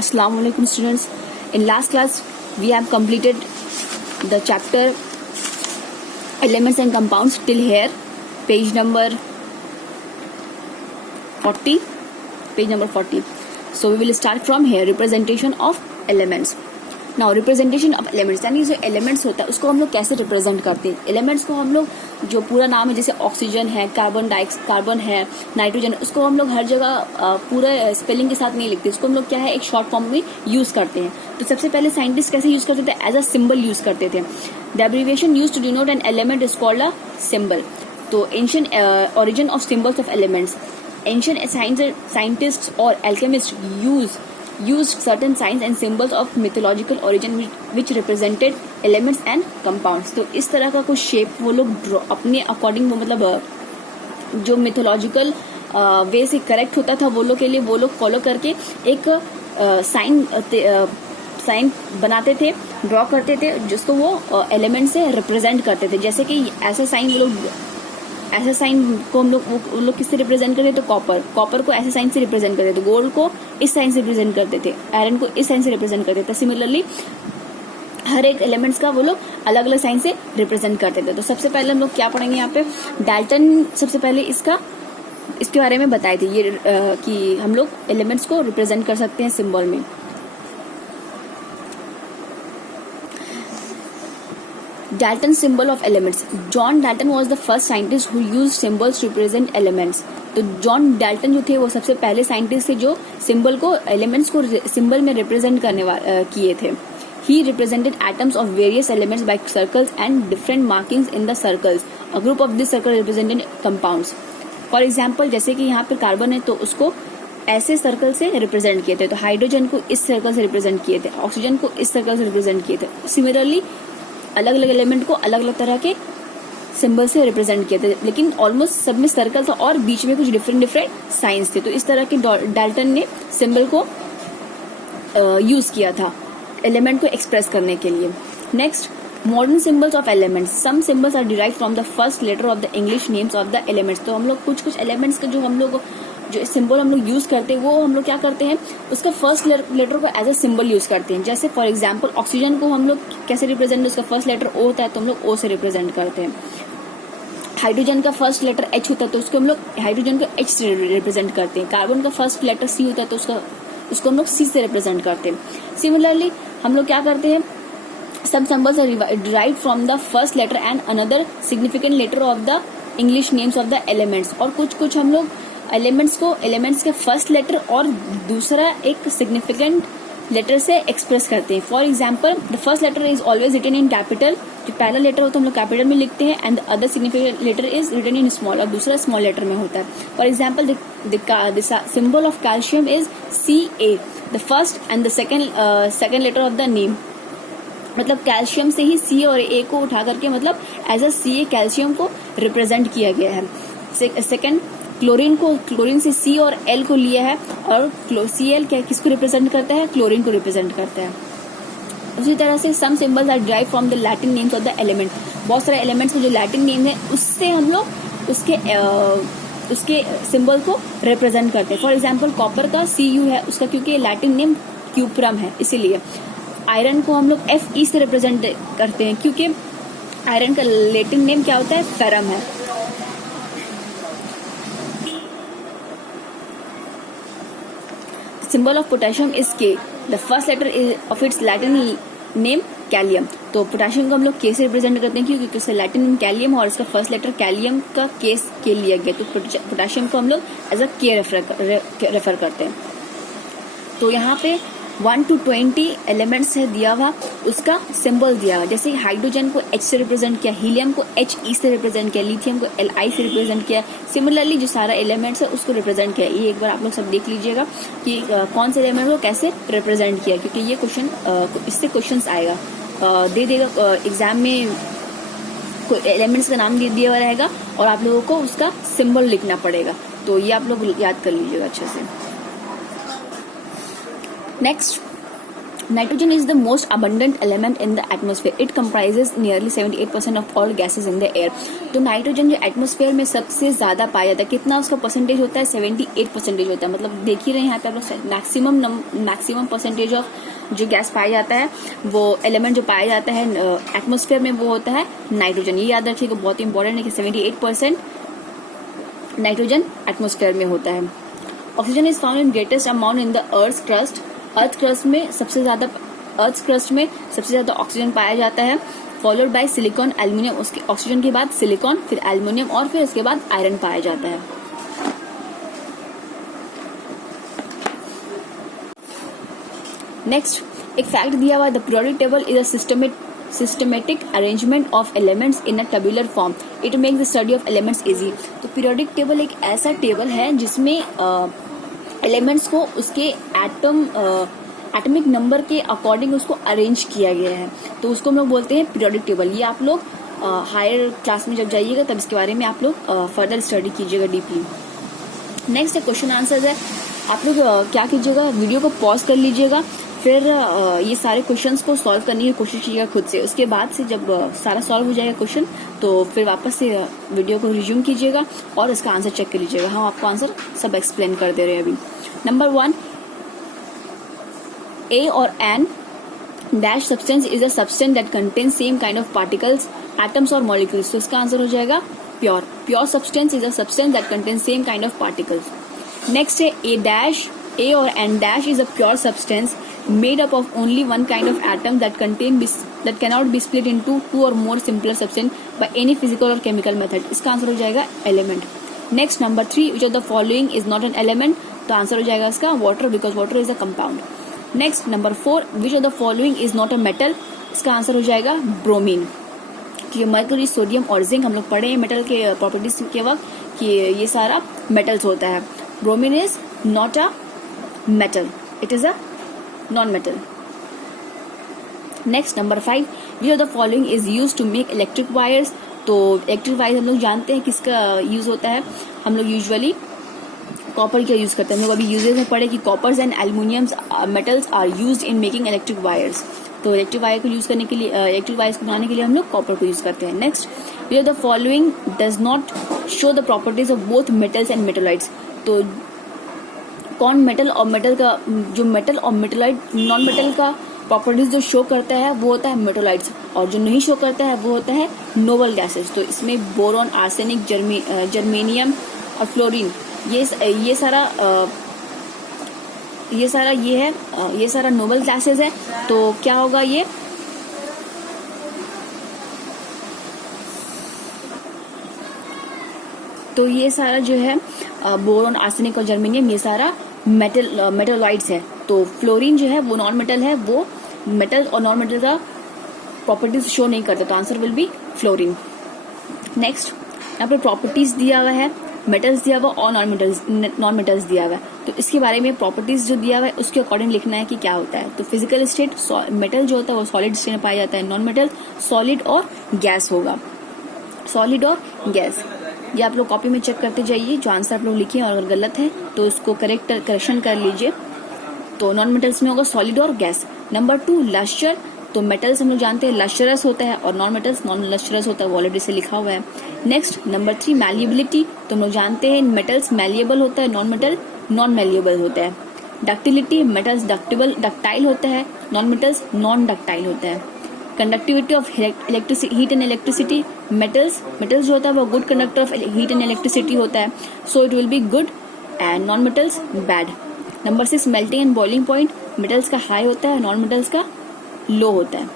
Assalamualaikum students. In last class we have completed the chapter elements and compounds till here, page number 40. So we will start from here, representation of elements. Now representation of elements, यानी जो elements होता है उसको हम लोग कैसे represent करते हैं. elements को हम लोग जो पूरा नाम है, जैसे ऑक्सीजन है, कार्बन है, नाइट्रोजन, उसको हम लोग हर जगह पूरा स्पेलिंग के साथ नहीं लिखते. उसको हम लोग क्या है, एक शॉर्ट फॉर्म में यूज करते हैं. तो सबसे पहले साइंटिस्ट कैसे यूज करते थे, एज अ सिंबल यूज करते थे. The abbreviation use to denote an element is called a symbol. तो ancient origin of symbols of elements. Ancient scientists or alchemists used certain signs and symbols of mythological origin which represented elements and compounds. तो इस तरह का कुछ shape वो लोग अपने according, मतलब जो मिथोलॉजिकल वे से करेक्ट होता था वो लोग के लिए वो लोग फॉलो करके एक साइन बनाते थे, ड्रॉ करते थे, जिसको वो एलिमेंट से रिप्रेजेंट करते थे. जैसे कि ऐसा साइन को हम लोग किससे रिप्रेजेंट करते थे, तो कॉपर को ऐसे साइन से रिप्रेजेंट करते थे, गोल्ड को इस साइन से रिप्रेजेंट करते थे, आयरन को इस साइन से रिप्रेजेंट करते थे. सिमिलरली हर एक एलिमेंट्स का वो लोग अलग अलग साइन से रिप्रेजेंट करते थे. तो सबसे पहले हम लोग क्या पढ़ेंगे यहाँ पे, डाल्टन सबसे पहले इसके बारे में बताए थे ये कि हम लोग एलिमेंट्स को रिप्रेजेंट कर सकते हैं सिंबल में. Dalton symbol of elements. John Dalton was the first scientist who used symbols to represent elements. तो जॉन डाल्टन जो थे वो सबसे पहले साइंटिस्ट थे जो सिंबल को, एलिमेंट्स को सिंबल में रिप्रेजेंट करने किए थे. He represented atoms of various elements by circles and different markings in the circles. A group of this circle represented compounds. For example, जैसे कि यहाँ पे कार्बन है तो उसको ऐसे सर्कल से रिप्रेजेंट किए थे. तो हाइड्रोजन को इस सर्कल से रिप्रेजेंट किए थे, ऑक्सीजन को इस सर्कल से रिप्रेजेंट किए थे. सिमिलरली अलग अलग एलिमेंट को अलग अलग तरह के सिंबल से रिप्रेजेंट किए थे, लेकिन ऑलमोस्ट सब में सर्कल था और बीच में कुछ डिफरेंट साइंस थे. तो इस तरह के डाल्टन ने सिंबल को यूज किया था एलिमेंट को एक्सप्रेस करने के लिए. Next, modern symbols of elements. Some symbols are derived from the first letter of the English names of the elements. तो हम लोग कुछ एलिमेंट्स का जो सिंबल हम लोग यूज करते हैं वो हम लोग क्या करते हैं, उसका फर्स्ट लेटर को एज अ सिंबल यूज करते हैं. जैसे फॉर एग्जांपल ऑक्सीजन को हम लोग कैसे रिप्रेजेंट, उसका फर्स्ट लेटर ओ होता है तो हम लोग ओ से रिप्रेजेंट करते हैं. हाइड्रोजन का फर्स्ट लेटर एच होता है तो उसको हम लोग हाइड्रोजन को एच से रिप्रेजेंट करते हैं. कार्बन का फर्स्ट लेटर सी होता है तो उसको हम लोग सी से रिप्रेजेंट करते हैं. सिमिलरली हम लोग क्या करते हैं, some symbols are derived from the first letter and another significant letter of the English names of the elements. और कुछ हम लोग एलिमेंट्स के फर्स्ट लेटर और दूसरा एक सिग्निफिकेंट लेटर से एक्सप्रेस करते हैं. For example, the first letter is always written in capital. जो पहला लेटर होता है हम लोग कैपिटल में लिखते हैं, and the other significant letter is written in small, और दूसरा स्मॉल लेटर में होता है. For example, the symbol of calcium is CA. The first and the second letter of the name, मतलब कैल्शियम से ही C और A को उठा करके मतलब एज अ CA कैल्शियम को रिप्रेजेंट किया गया है. सेकेंड, क्लोरीन से C और L को लिया है, और Cl क्या किसको रिप्रेजेंट करता है, क्लोरीन को रिप्रेजेंट करता है. उसी तरह से some symbols are derive from the Latin names of the element. बहुत सारे एलिमेंट्स के जो लैटिन नेम है उससे हम लोग उसके सिंबल को रिप्रेजेंट करते हैं. फॉर एग्जाम्पल, कॉपर का Cu है उसका, क्योंकि लैटिन नेम क्यूप्रम है इसीलिए. आयरन को हम लोग Fe से रिप्रेजेंट करते हैं क्योंकि आयरन का लैटिन नेम क्या होता है, फेरम है. Symbol of potassium is K. The first letter of its Latin name kalium. तो पोटेशियम को हम लोग K से रिप्रेजेंट करते हैं क्योंकि उसका लैटिन नेम कैलियम और इसका फर्स्ट लेटर कैलियम का K लिया गया. तो पोटेशियम को हम लोग एज अ K रेफर करते हैं. तो यहाँ पे 1 to 20 एलिमेंट्स है दिया हुआ, उसका सिंबल दिया हुआ. जैसे हाइड्रोजन को H से रिप्रेजेंट किया, हीलियम को He से रिप्रेजेंट किया, लिथियम को Li से रिप्रेजेंट किया. सिमिलरली जो सारा एलिमेंट्स है उसको रिप्रेजेंट किया. ये एक बार आप लोग सब देख लीजिएगा कि कौन से एलिमेंट को कैसे रिप्रेजेंट किया, क्योंकि ये इससे क्वेश्चन आएगा, दे देगा एग्जाम में. एलिमेंट्स का नाम दिया हुआ रहेगा और आप लोगों को उसका सिंबल लिखना पड़ेगा. तो ये आप लोग याद कर लीजिएगा अच्छे से. Next, Nitrogen is the most abundant element in the atmosphere. It comprises nearly 78% of all gases in the air. तो नाइट्रोजन जो एटमॉस्फेयर में सबसे ज्यादा पाया जाता है, कितना उसका परसेंटेज होता है? 78% होता है. मतलब देख ही रहे हैं यहाँ पे आप लोग मैक्सिमम परसेंटेज ऑफ जो गैस पाया जाता है, वो एलिमेंट जो पाया जाता है एटमॉस्फेयर में, वो होता है नाइट्रोजन. ये याद रखिएगा, बहुत इंपॉर्टेंट है कि 78% नाइट्रोजन एटमॉस्फेयर में होता है. Oxygen is found in greatest amount in the earth crust. Earth crust में सबसे ज्यादा ऑक्सीजन पाया जाता है. Followed by silicon, aluminium. उसके ऑक्सीजन के बाद सिलिकॉन, फिर एल्यूमिनियम और फिर उसके बाद आयरन पाया जाता है. नेक्स्ट एक फैक्ट दिया हुआ है, the periodic table is a systematic arrangement of elements in a tabular form. It makes the study of elements easy. तो पीरियोडिक टेबल एक ऐसा टेबल है जिसमें एलिमेंट्स को उसके एटॉमिक नंबर के अकॉर्डिंग उसको अरेंज किया गया है, तो उसको हम लोग बोलते हैं पीरियोडिक टेबल. ये आप लोग हायर क्लास में जब जाइएगा तब इसके बारे में आप लोग फर्दर स्टडी कीजिएगा डीपली. नेक्स्ट क्वेश्चन आंसर्स है. आप लोग क्या कीजिएगा, वीडियो को पॉज कर लीजिएगा, फिर ये सारे क्वेश्चंस को सॉल्व करने की कोशिश कीजिएगा खुद से. उसके बाद से जब सारा सॉल्व हो जाएगा क्वेश्चन, तो फिर वापस से वीडियो को रिज्यूम कीजिएगा और इसका आंसर चेक कर लीजिएगा. हम आपको आंसर सब एक्सप्लेन कर दे रहे हैं अभी. नंबर 1, A और N dash substance is a substance that contains same kind of particles, atoms or molecules. तो इसका आंसर हो जाएगा pure. Pure substance is a substance that contains same kind of particles. Next है A और N dash is a pure substance made up of only one kind of atom that cannot be split into two or more simpler substance by any physical or chemical method. इसका answer हो जाएगा element. Next number 3, which of the following is not an element. तो answer हो जाएगा इसका water, because water is a compound. Next number 4, which of the following is not a metal. इसका answer हो जाएगा ब्रोमीन. कि मर्क्यूरी, सोडियम और zinc हम लोग पढ़े हैं मेटल के प्रॉपर्टीज के वक्त कि ये सारा मेटल्स होता है. Bromine is not a metal, it is a non-metal. Next number 5, which of the following is used to make electric wires. तो इलेक्ट्रिक वायर्स हम लोग जानते हैं किसका यूज होता है. हम लोग यूजुअली कॉपर का यूज करते हैं. हम लोग अभी यूजेस में पढ़े कि coppers and aluminium metals are used in making electric wires. तो इलेक्ट्रिक वायर को यूज करने के लिए, इलेक्ट्रिक वायर्स को बनाने के लिए हम लोग कॉपर को यूज करते हैं. Next, which of the following does not show the properties of both metals and metalloids. तो कौन मेटल और मेटल का, जो मेटल और मेटलॉइड नॉन मेटल का प्रॉपर्टीज जो शो करता है वो होता है मेटोलाइट्स, और जो नहीं शो करता है वो होता है नोबल गैसेस. तो इसमें बोरॉन, आर्सेनिक, जर्मेनियम और फ्लोरीन, ये सारा नोबल गैसेस है. तो क्या होगा ये, तो ये सारा जो है बोरॉन, आर्सेनिक और जर्मेनियम, ये सारा मेटलॉइड्स है. तो फ्लोरीन जो है वो नॉन मेटल है, वो मेटल और नॉन मेटल का प्रॉपर्टीज शो नहीं करता. तो answer will be fluorine. Next, यहाँ पे प्रॉपर्टीज दिया हुआ है, मेटल्स दिया हुआ और नॉन मेटल्स दिया हुआ है. तो इसके बारे में प्रॉपर्टीज जो दिया हुआ है उसके अकॉर्डिंग लिखना है कि क्या होता है. तो फिजिकल स्टेट, मेटल जो होता है वो सॉलिड स्टेट में पाया जाता है. नॉन मेटल सॉलिड और गैस होगा, सॉलिड और गैस. ये आप लोग कॉपी में चेक करते जाइए जो आंसर आप लोग लिखे, और अगर गलत है तो उसको करेक्शन कर लीजिए. तो नॉन मेटल्स में होगा सॉलिड और गैस. Number 2, lustre. तो मेटल्स हम लोग जानते हैं लस्टरस होता है और नॉन मेटल्स नॉन लस्टरस होता है, वो ऑलरेडी से लिखा हुआ है. Next number 3, malleability. तो हम लोग जानते हैं मेटल्स मैलिएबल होता है, नॉन मेटल नॉन मैलिएबल होता है. डक्टिलिटी, मेटल्स डक्टाइल होता है, नॉन मेटल्स नॉन डक्टाइल होता है. Conductivity of heat and electricity, metals जो होता है वो good conductor of heat and electricity होता है, so it will be good, and non metals bad. Number 6, melting and boiling point. Metals का high होता है, नॉन मेटल्स का लो होता है.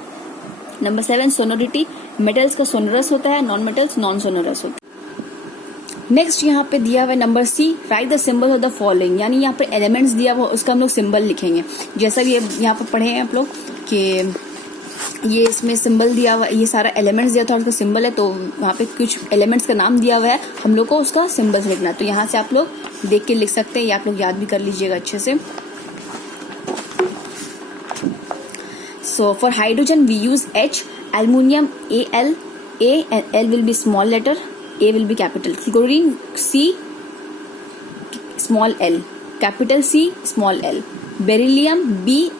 Number 7, sonority. मेटल्स का सोनरस होता है, नॉन मेटल्स नॉन सोनरस होता है. नेक्स्ट यहाँ पे दिया हुआ है number C, right the symbol of the following. यानी यहाँ पे एलिमेंट्स दिया हुआ उसका हम लोग सिंबल लिखेंगे. जैसा भी यहाँ पे पढ़े हैं आप लोग कि ये इसमें सिंबल दिया हुआ, ये सारा एलिमेंट्स दिया था और उसका सिंबल है. तो वहाँ पे कुछ एलिमेंट्स का नाम दिया हुआ है, हम लोग को उसका सिंबल लिखना है. तो यहाँ से आप लोग देख के लिख सकते हैं, या आप लोग याद भी कर लीजिएगा अच्छे से. So for hydrogen we use H, aluminium Al, A and L will be small letter, A will be capital. Chlorine C, small l, capital C, small l. Beryllium Be,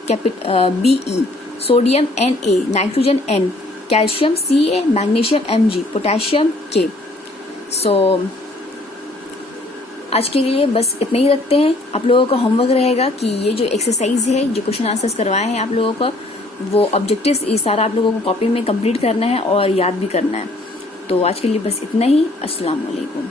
sodium Na, nitrogen N, calcium Ca, magnesium Mg, potassium K। सो आज के लिए बस इतना ही रखते हैं। आप लोगों का होमवर्क रहेगा कि ये जो एक्सरसाइज है, जो क्वेश्चन आंसर्स करवाए हैं आप लोगों को, वो ऑब्जेक्टिव्स ये सारा आप लोगों को कॉपी में कंप्लीट करना है और याद भी करना है। तो आज के लिए बस इतना ही। अस्सलाम वालेकुम।